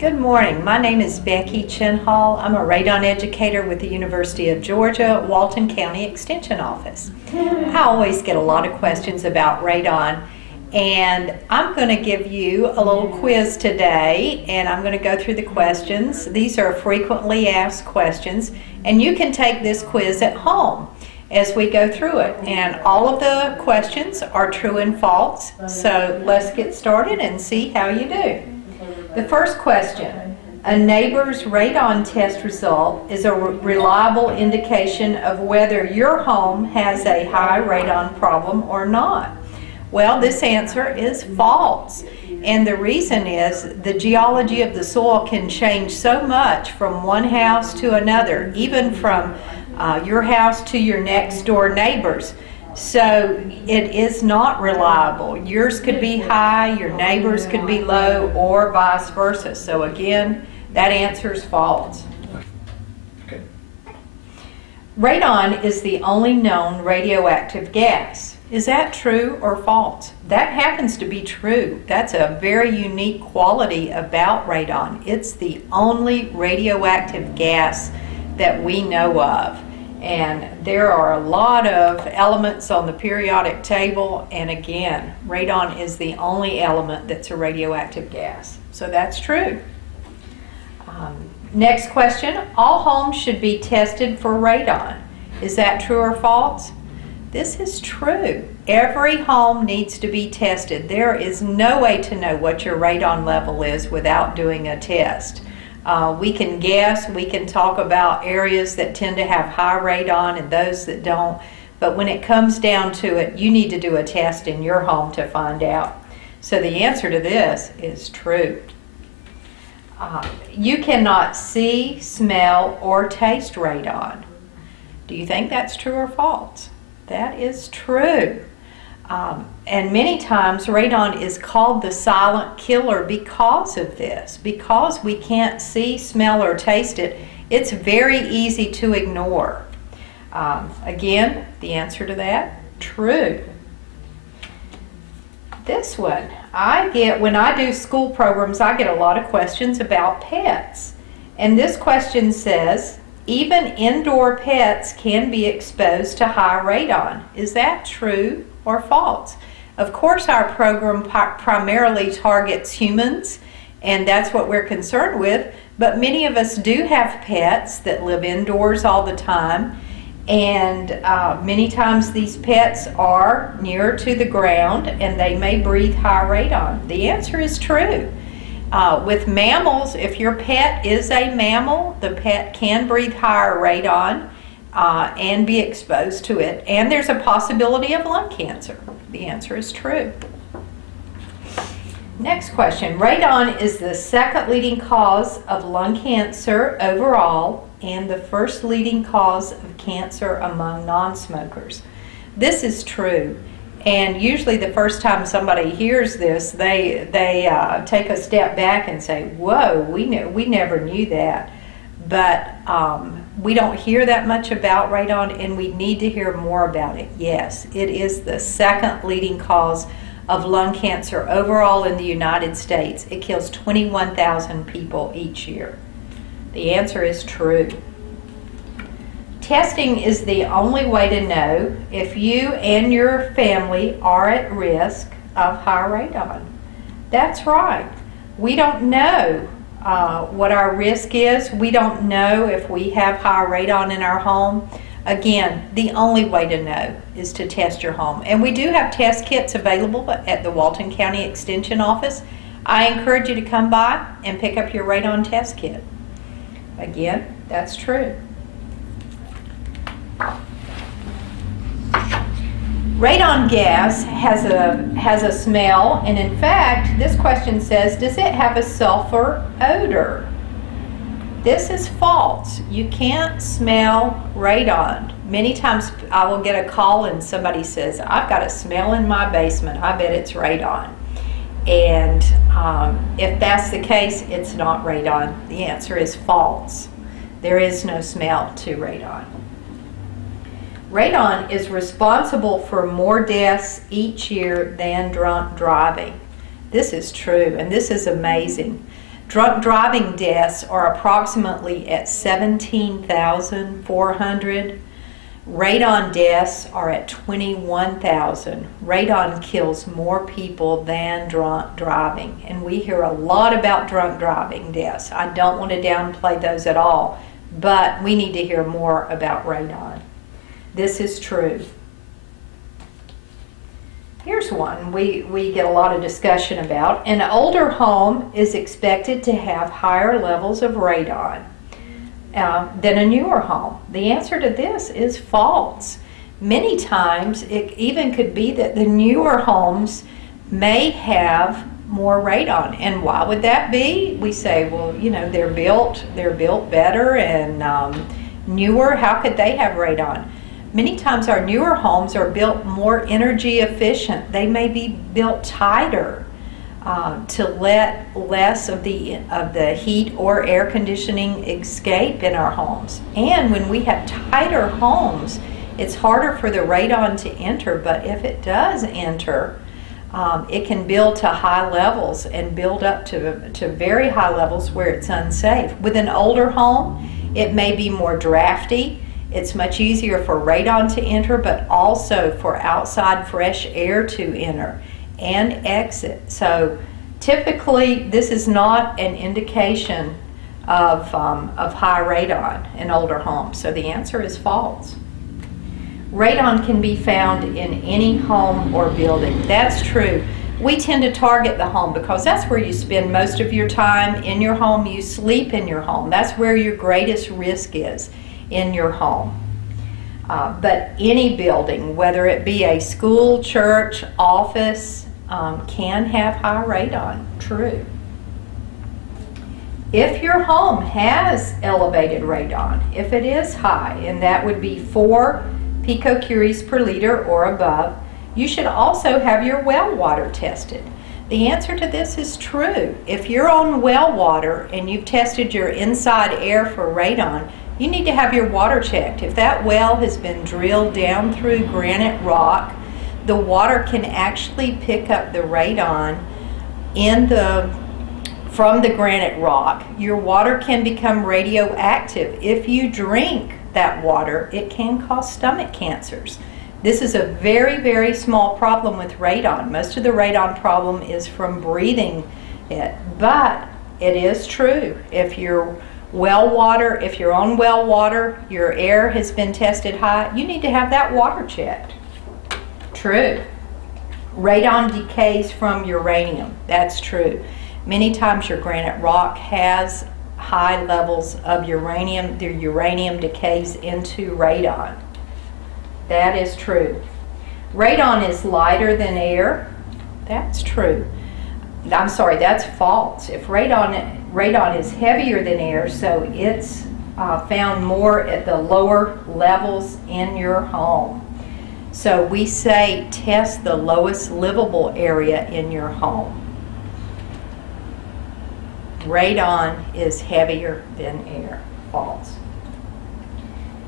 Good morning. My name is Becky Chenhall. I'm a radon educator with the University of Georgia, Walton County Extension Office. I always get a lot of questions about radon, and I'm going to give you a little quiz today, and I'm going to go through the questions. These are frequently asked questions, and you can take this quiz at home as we go through it. And all of the questions are true and false, so let's get started and see how you do. The first question: a neighbor's radon test result is a reliable indication of whether your home has a high radon problem or not. Well, this answer is false. And the reason is the geology of the soil can change so much from one house to another, even from your house to your next door neighbor's. So it is not reliable. Yours could be high, your neighbor's could be low, or vice versa. So again, that answer is false. Okay. Radon is the only known radioactive gas. Is that true or false? That happens to be true. That's a very unique quality about radon. It's the only radioactive gas that we know of. And there are a lot of elements on the periodic table, and again, radon is the only element that's a radioactive gas. So that's true. Next question: all homes should be tested for radon. Is that true or false? This is true. Every home needs to be tested. There is no way to know what your radon level is without doing a test. We can guess, we can talk about areas that tend to have high radon and those that don't, but when it comes down to it, you need to do a test in your home to find out. So the answer to this is true. You cannot see, smell, or taste radon. Do you think that's true or false? That is true. And many times radon is called the silent killer because of this. Because we can't see, smell, or taste it, it's very easy to ignore. Again, the answer to that, true. This one, when I do school programs, I get a lot of questions about pets. And this question says, even indoor pets can be exposed to high radon. Is that true or false? Of course, our program primarily targets humans, and that's what we're concerned with, but many of us do have pets that live indoors all the time, and many times these pets are near to the ground and they may breathe high radon. The answer is true. With mammals, if your pet is a mammal, the pet can breathe higher radon and be exposed to it. And there's a possibility of lung cancer. The answer is true. Next question. Radon is the second leading cause of lung cancer overall and the first leading cause of cancer among non-smokers. This is true. And usually the first time somebody hears this, they take a step back and say, whoa, we never knew that. But we don't hear that much about radon, and we need to hear more about it. Yes, it is the second leading cause of lung cancer overall in the United States. It kills 21,000 people each year. The answer is true. Testing is the only way to know if you and your family are at risk of high radon. That's right. We don't know what our risk is. We don't know if we have high radon in our home. Again, the only way to know is to test your home. And we do have test kits available at the Walton County Extension Office. I encourage you to come by and pick up your radon test kit. Again, that's true. Radon gas has a smell, and in fact, this question says, does it have a sulfur odor? This is false. You can't smell radon. Many times I will get a call and somebody says, I've got a smell in my basement. I bet it's radon. And if that's the case, it's not radon. The answer is false. There is no smell to radon. Radon is responsible for more deaths each year than drunk driving. This is true, and this is amazing. Drunk driving deaths are approximately at 17,400. Radon deaths are at 21,000. Radon kills more people than drunk driving. And we hear a lot about drunk driving deaths. I don't want to downplay those at all, but we need to hear more about radon. This is true. Here's one we get a lot of discussion about. An older home is expected to have higher levels of radon than a newer home. The answer to this is false. Many times it even could be that the newer homes may have more radon. And why would that be? We say, well, you know, they're built better and newer. How could they have radon? Many times our newer homes are built more energy efficient. They may be built tighter to let less of the heat or air conditioning escape in our homes. And when we have tighter homes, it's harder for the radon to enter, but if it does enter, it can build to high levels and build up to very high levels where it's unsafe. With an older home, it may be more drafty. It's much easier for radon to enter, but also for outside fresh air to enter and exit. So typically, this is not an indication of high radon in older homes. So the answer is false. Radon can be found in any home or building. That's true. We tend to target the home because that's where you spend most of your time in your home. You sleep in your home. That's where your greatest risk is, in your home. But any building, whether it be a school, church, office, can have high radon. True. If your home has elevated radon, if it is high, and that would be 4 picocuries per liter or above, you should also have your well water tested. The answer to this is true. If you're on well water and you've tested your inside air for radon, you need to have your water checked. If that well has been drilled down through granite rock, the water can actually pick up the radon from the granite rock. Your water can become radioactive. If you drink that water, it can cause stomach cancers. This is a very, very small problem with radon. Most of the radon problem is from breathing it, but it is true. If you're if you're on well water, your air has been tested high, you need to have that water checked. True. Radon decays from uranium. That's true. Many times your granite rock has high levels of uranium. The uranium decays into radon. That is true. Radon is lighter than air. That's true. I'm sorry, that's false. If radon is heavier than air, so it's found more at the lower levels in your home. So we say test the lowest livable area in your home. Radon is heavier than air. False.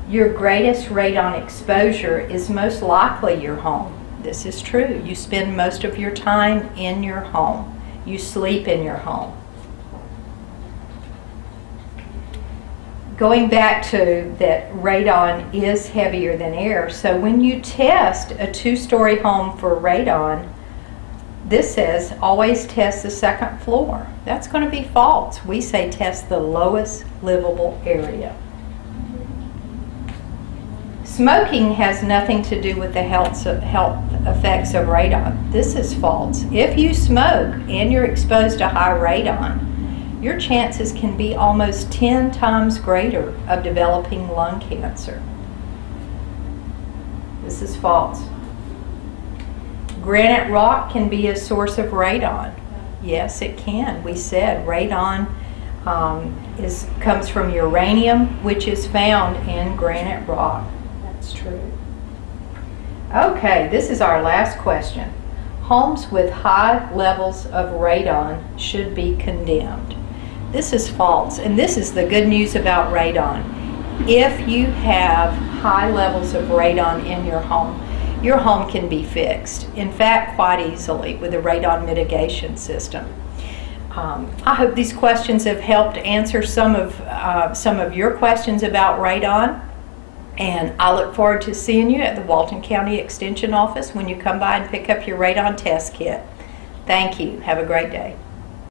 Your greatest radon exposure is most likely your home. This is true. You spend most of your time in your home. You sleep in your home. Going back to that radon is heavier than air, so when you test a 2-story home for radon, this says always test the second floor. That's going to be false. We say test the lowest livable area. Smoking has nothing to do with the health effects of radon. This is false. If you smoke and you're exposed to high radon, your chances can be almost 10 times greater of developing lung cancer. This is false. Granite rock can be a source of radon. Yes, it can. We said radon comes from uranium, which is found in granite rock. That's true. Okay, this is our last question. Homes with high levels of radon should be condemned. This is false, and this is the good news about radon. If you have high levels of radon in your home can be fixed. In fact, quite easily with a radon mitigation system. I hope these questions have helped answer some of your questions about radon, and I look forward to seeing you at the Walton County Extension Office when you come by and pick up your radon test kit. Thank you. Have a great day.